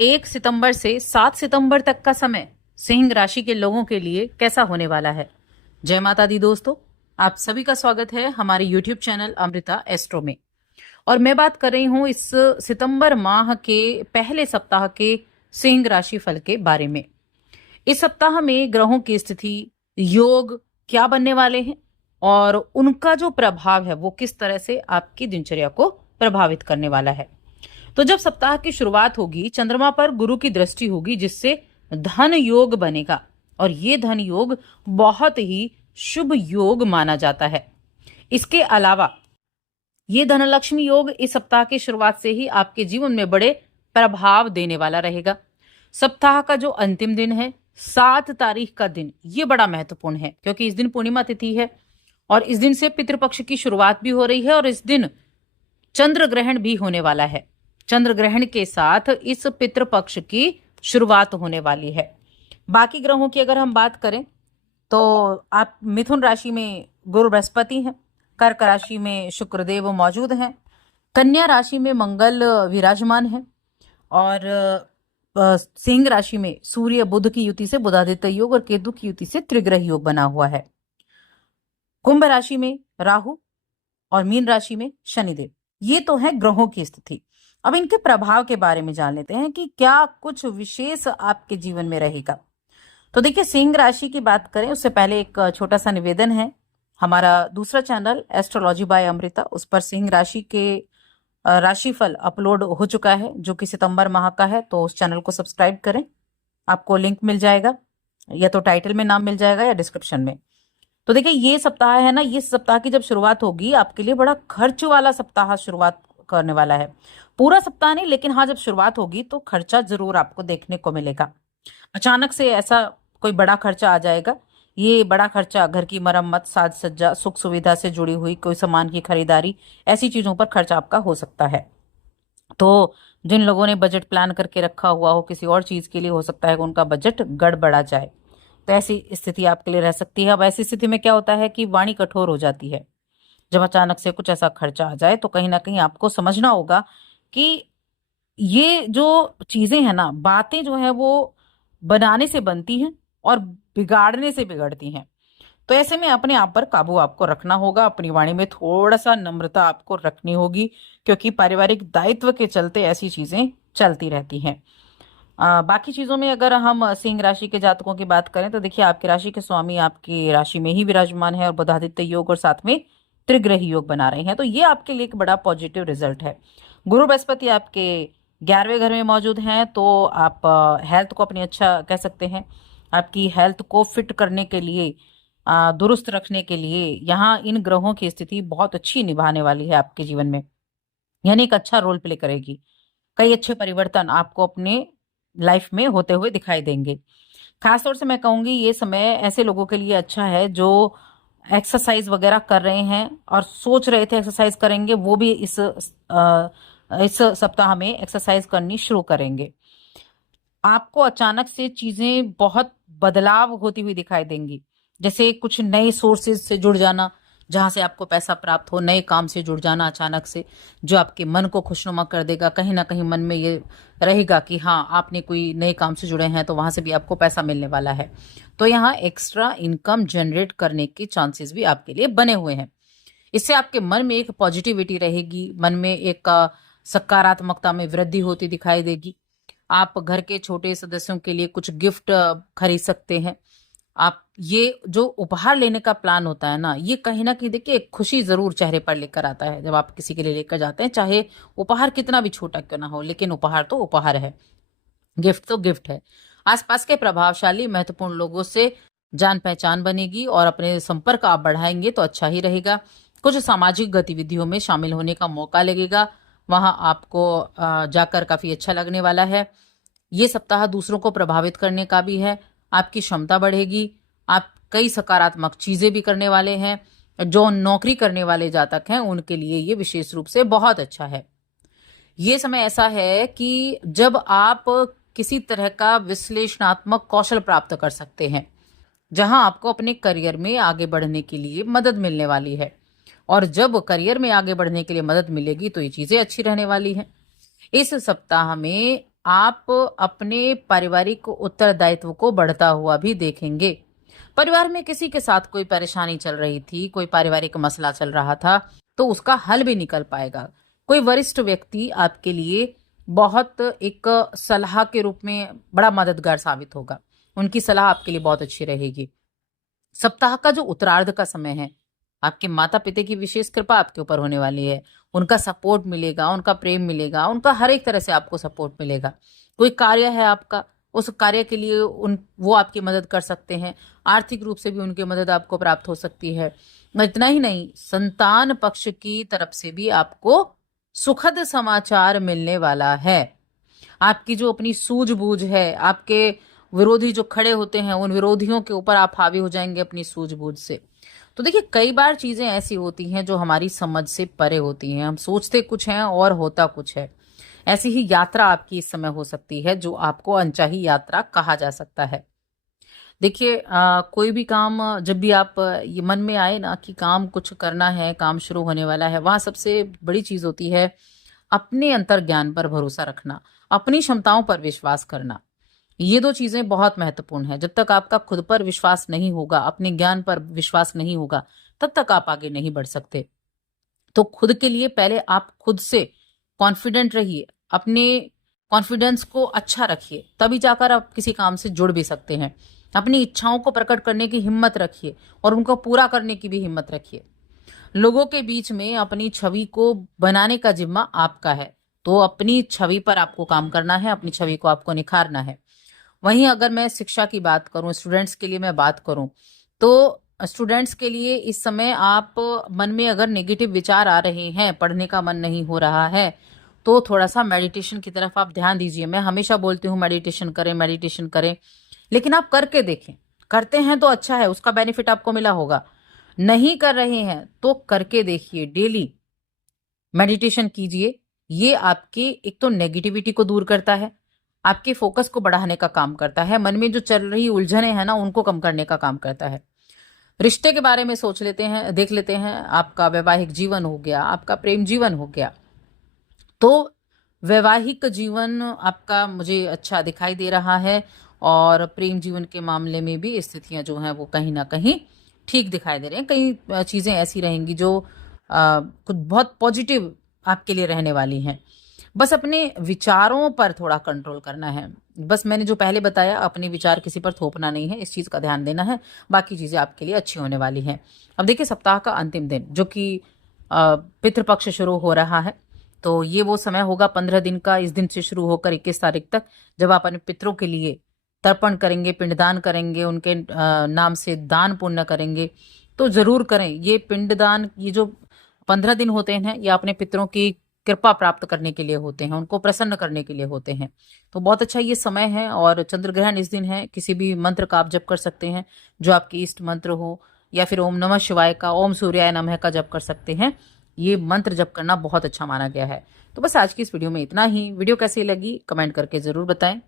1 सितंबर से 7 सितंबर तक का समय सिंह राशि के लोगों के लिए कैसा होने वाला है। जय माता दी दोस्तों, आप सभी का स्वागत है हमारे YouTube चैनल अमृता एस्ट्रो में। और मैं बात कर रही हूं इस सितंबर माह के पहले सप्ताह के सिंह राशि फल के बारे में। इस सप्ताह में ग्रहों की स्थिति, योग क्या बनने वाले हैं और उनका जो प्रभाव है वो किस तरह से आपकी दिनचर्या को प्रभावित करने वाला है। तो जब सप्ताह की शुरुआत होगी, चंद्रमा पर गुरु की दृष्टि होगी जिससे धन योग बनेगा और ये धन योग बहुत ही शुभ योग माना जाता है। इसके अलावा ये धनलक्ष्मी योग इस सप्ताह की शुरुआत से ही आपके जीवन में बड़े प्रभाव देने वाला रहेगा। सप्ताह का जो अंतिम दिन है 7 तारीख का दिन, ये बड़ा महत्वपूर्ण है क्योंकि इस दिन पूर्णिमा तिथि है और इस दिन से पितृपक्ष की शुरुआत भी हो रही है और इस दिन चंद्र ग्रहण भी होने वाला है। चंद्र ग्रहण के साथ इस पितृपक्ष की शुरुआत होने वाली है। बाकी ग्रहों की अगर हम बात करें तो आप मिथुन राशि में गुरु बृहस्पति हैं, कर्क राशि में शुक्रदेव मौजूद हैं, कन्या राशि में मंगल विराजमान है और सिंह राशि में सूर्य बुध की युति से बुधादित्य योग और केतु की युति से त्रिग्रह योग बना हुआ है। कुंभ राशि में राहु और मीन राशि में शनिदेव। ये तो है ग्रहों की स्थिति। अब इनके प्रभाव के बारे में जान लेते हैं कि क्या कुछ विशेष आपके जीवन में रहेगा। तो देखिए, सिंह राशि की बात करें उससे पहले एक छोटा सा निवेदन है। हमारा दूसरा चैनल एस्ट्रोलॉजी बाय अमृता, उस पर सिंह राशि के राशिफल अपलोड हो चुका है जो कि सितंबर माह का है। तो उस चैनल को सब्सक्राइब करें, आपको लिंक मिल जाएगा, या तो टाइटल में नाम मिल जाएगा या डिस्क्रिप्शन में। तो देखिए, ये सप्ताह है ना, ये सप्ताह की जब शुरुआत होगी आपके लिए बड़ा खर्च वाला सप्ताह शुरुआत करने वाला है। पूरा सप्ताह नहीं, लेकिन हाँ, जब शुरुआत होगी तो खर्चा जरूर आपको देखने को मिलेगा। अचानक से ऐसा कोई बड़ा खर्चा आ जाएगा। ये बड़ा खर्चा घर की मरम्मत, साज सज्जा, सुख सुविधा से जुड़ी हुई कोई सामान की खरीदारी, ऐसी चीजों पर खर्चा आपका हो सकता है। तो जिन लोगों ने बजट प्लान करके रखा हुआ हो किसी और चीज के लिए, हो सकता है कि उनका बजट गड़बड़ा जाए। तो ऐसी स्थिति आपके लिए रह सकती है। अब ऐसी स्थिति में क्या होता है कि वाणी कठोर हो जाती है। जब अचानक से कुछ ऐसा खर्चा आ जाए तो कहीं ना कहीं आपको समझना होगा कि ये जो चीजें हैं ना, बातें जो है वो बनाने से बनती हैं और बिगाड़ने से बिगड़ती हैं। तो ऐसे में अपने आप पर काबू आपको रखना होगा, अपनी वाणी में थोड़ा सा नम्रता आपको रखनी होगी क्योंकि पारिवारिक दायित्व के चलते ऐसी चीजें चलती रहती हैं। बाकी चीजों में अगर हम सिंह राशि के जातकों की बात करें तो देखिए, आपकी राशि के स्वामी आपकी राशि में ही विराजमान है और बुधादित्य योग और साथ में त्रिग्रही योग बना रहे हैं। तो ये आपके लिए एक बड़ा पॉजिटिव रिजल्ट है। गुरु बृहस्पति आपके 11वें घर में मौजूद हैं, तो आप हेल्थ को अपनी अच्छा कह सकते हैं। आपकी हेल्थ को फिट करने के लिए, दुरुस्त रखने के लिए यहाँ इन ग्रहों की स्थिति बहुत अच्छी निभाने वाली है आपके जीवन में, यानी एक अच्छा रोल प्ले करेगी। कई अच्छे परिवर्तन आपको अपने लाइफ में होते हुए दिखाई देंगे। खासतौर से मैं कहूंगी ये समय ऐसे लोगों के लिए अच्छा है जो एक्सरसाइज वगैरह कर रहे हैं और सोच रहे थे एक्सरसाइज करेंगे, वो भी इस सप्ताह में एक्सरसाइज करनी शुरू करेंगे। आपको अचानक से चीजें बहुत बदलाव होती हुई दिखाई देंगी, जैसे कुछ नए सोर्सेज से जुड़ जाना जहां से आपको पैसा प्राप्त हो, नए काम से जुड़ जाना अचानक से, जो आपके मन को खुशनुमा कर देगा। कहीं ना कहीं मन में ये रहेगा कि हाँ, आपने कोई नए काम से जुड़े हैं तो वहां से भी आपको पैसा मिलने वाला है। तो यहाँ एक्स्ट्रा इनकम जनरेट करने के चांसेस भी आपके लिए बने हुए हैं। इससे आपके मन में एक पॉजिटिविटी रहेगी, मन में एक सकारात्मकता में वृद्धि होती दिखाई देगी। आप घर के छोटे सदस्यों के लिए कुछ गिफ्ट खरीद सकते हैं। आप ये जो उपहार लेने का प्लान होता है ना, ये कहीं ना कहीं देखिए एक खुशी जरूर चेहरे पर लेकर आता है जब आप किसी के लिए लेकर जाते हैं। चाहे उपहार कितना भी छोटा क्यों ना हो, लेकिन उपहार तो उपहार है, गिफ्ट तो गिफ्ट है। आसपास के प्रभावशाली महत्वपूर्ण लोगों से जान पहचान बनेगी और अपने संपर्क आप बढ़ाएंगे तो अच्छा ही रहेगा। कुछ सामाजिक गतिविधियों में शामिल होने का मौका लगेगा, वहां आपको जाकर काफी अच्छा लगने वाला है। ये सप्ताह दूसरों को प्रभावित करने का भी है, आपकी क्षमता बढ़ेगी, आप कई सकारात्मक चीजें भी करने वाले हैं। जो नौकरी करने वाले जातक हैं उनके लिए ये विशेष रूप से बहुत अच्छा है। ये समय ऐसा है कि जब आप किसी तरह का विश्लेषणात्मक कौशल प्राप्त कर सकते हैं, जहां आपको अपने करियर में आगे बढ़ने के लिए मदद मिलने वाली है। और जब करियर में आगे बढ़ने के लिए मदद मिलेगी तो ये चीजें अच्छी रहने वाली हैं। इस सप्ताह में आप अपने पारिवारिक उत्तरदायित्व को बढ़ता हुआ भी देखेंगे। परिवार में किसी के साथ कोई परेशानी चल रही थी, कोई पारिवारिक मसला चल रहा था, तो उसका हल भी निकल पाएगा। कोई वरिष्ठ व्यक्ति आपके लिए बहुत एक सलाह के रूप में बड़ा मददगार साबित होगा। उनकी सलाह आपके लिए बहुत अच्छी रहेगी। सप्ताह का जो उत्तरार्ध का समय है, आपके माता पिता की विशेष कृपा आपके ऊपर होने वाली है। उनका सपोर्ट मिलेगा, उनका प्रेम मिलेगा, उनका हर एक तरह से आपको सपोर्ट मिलेगा। कोई कार्य है आपका, उस कार्य के लिए वो आपकी मदद कर सकते हैं। आर्थिक रूप से भी उनकी मदद आपको प्राप्त हो सकती है। इतना ही नहीं, संतान पक्ष की तरफ से भी आपको सुखद समाचार मिलने वाला है। आपकी जो अपनी सूझबूझ है, आपके विरोधी जो खड़े होते हैं, उन विरोधियों के ऊपर आप हावी हो जाएंगे अपनी सूझबूझ से। तो देखिए, कई बार चीजें ऐसी होती हैं जो हमारी समझ से परे होती हैं। हम सोचते कुछ हैं और होता कुछ है। ऐसी ही यात्रा आपकी इस समय हो सकती है, जो आपको अनचाही यात्रा कहा जा सकता है। देखिए, कोई भी काम जब भी आप ये मन में आए ना कि काम कुछ करना है, काम शुरू होने वाला है, वहां सबसे बड़ी चीज होती है अपने अंतर्ज्ञान पर भरोसा रखना, अपनी क्षमताओं पर विश्वास करना। ये दो चीजें बहुत महत्वपूर्ण है। जब तक आपका खुद पर विश्वास नहीं होगा, अपने ज्ञान पर विश्वास नहीं होगा, तब तक आप आगे नहीं बढ़ सकते। तो खुद के लिए पहले आप खुद से कॉन्फिडेंट रहिए, अपने कॉन्फिडेंस को अच्छा रखिए, तभी जाकर आप किसी काम से जुड़ भी सकते हैं। अपनी इच्छाओं को प्रकट करने की हिम्मत रखिए और उनको पूरा करने की भी हिम्मत रखिए। लोगों के बीच में अपनी छवि को बनाने का जिम्मा आपका है, तो अपनी छवि पर आपको काम करना है, अपनी छवि को आपको निखारना है। वहीं अगर मैं शिक्षा की बात करूं, स्टूडेंट्स के लिए मैं बात करूं, तो स्टूडेंट्स के लिए इस समय आप मन में अगर नेगेटिव विचार आ रहे हैं, पढ़ने का मन नहीं हो रहा है, तो थोड़ा सा मेडिटेशन की तरफ आप ध्यान दीजिए। मैं हमेशा बोलती हूँ मेडिटेशन करें, मेडिटेशन करें, लेकिन आप करके देखें। करते हैं तो अच्छा है, उसका बेनिफिट आपको मिला होगा। नहीं कर रहे हैं तो करके देखिए, डेली मेडिटेशन कीजिए। ये आपकी एक तो नेगेटिविटी को दूर करता है, आपके फोकस को बढ़ाने का काम करता है, मन में जो चल रही उलझने हैं ना, उनको कम करने का काम करता है। रिश्ते के बारे में सोच लेते हैं, देख लेते हैं। आपका वैवाहिक जीवन हो गया, आपका प्रेम जीवन हो गया, तो वैवाहिक जीवन आपका मुझे अच्छा दिखाई दे रहा है और प्रेम जीवन के मामले में भी स्थितियां जो हैं वो कहीं ना कहीं ठीक दिखाई दे रही हैं। कई चीजें ऐसी रहेंगी जो कुछ बहुत पॉजिटिव आपके लिए रहने वाली हैं। बस अपने विचारों पर थोड़ा कंट्रोल करना है। बस मैंने जो पहले बताया, अपने विचार किसी पर थोपना नहीं है, इस चीज का ध्यान देना है। बाकी चीजें आपके लिए अच्छी होने वाली हैं। अब देखिए, सप्ताह का अंतिम दिन जो कि पितृपक्ष शुरू हो रहा है, तो ये वो समय होगा 15 दिन का, इस दिन से शुरू होकर 21 तारीख तक, जब आप अपने पितरों के लिए तर्पण करेंगे, पिंडदान करेंगे, उनके नाम से दान पुण्य करेंगे। तो जरूर करें ये पिंडदान। ये जो 15 दिन होते हैं, ये अपने पितरों की कृपा प्राप्त करने के लिए होते हैं, उनको प्रसन्न करने के लिए होते हैं। तो बहुत अच्छा ये समय है। और चंद्र ग्रहण इस दिन है। किसी भी मंत्र का आप जप कर सकते हैं, जो आपकी इष्ट मंत्र हो, या फिर ओम नमः शिवाय का, ओम सूर्याय नमः का जप कर सकते हैं। ये मंत्र जप करना बहुत अच्छा माना गया है। तो बस आज की इस वीडियो में इतना ही। वीडियो कैसी लगी कमेंट करके जरूर बताएं।